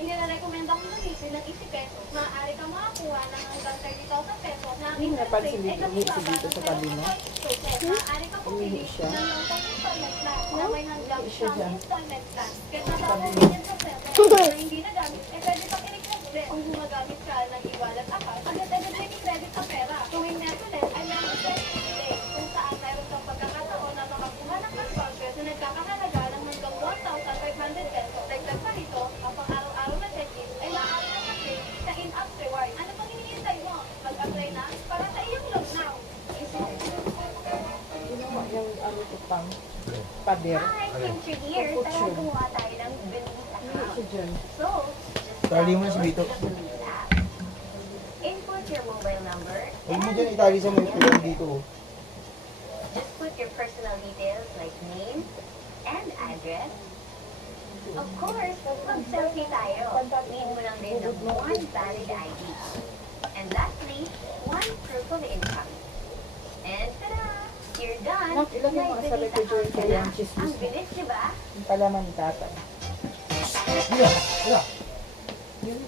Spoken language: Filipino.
inirekomenda ko ng libre ng 80 pesos. Maaari ka makakuha ng hanggang 30,000 pesos na Hindi napansin dito, umiisi dito sa tabi mo. Maaari ka pumili Umiisi siya. ng long-term installment plan na may hanggang Umiisi siya 10 dyan. installment plan. Kahit natawag din yan sa peso na hindi nagamit, pwede pang i-request din. Kung gumagamit ka ng e-wallet account, agad-agad may credit sa pera. Tuwing Merkules ay meron credit day kung saan mayroon kang pagkakataon na makakuha ng cash voucher na nagkakahalaga ng hanggang 1,500 pesos. Dagdag pa rito, ang pang-araw-araw na check-in ay maaari na mag-claim sa in-app reward. Ano pang hinihintay mo? Mag-apply na para sa iyong log now. Ginawa yung ano to pang pader. Hi, Kimchi here. Tara gumawa tayo ng Believe Hindi account. siya dyan. So, just Tali mo na si download Vito. the Believe app. Input your mobile number Huwag mo and dyan itali sa may pulang dito. just put your personal details like name and address. Of course, mag-selfie tayo. Need mo lang din ng one valid ID. And lastly, one proof of income. And tada! You're done! Nak, ilagay mo May sa Believe refrigerator account ka na. yung chismis Ang mo. bilis, diba? Yung palaman ni tatay. Mira, mira. Yun,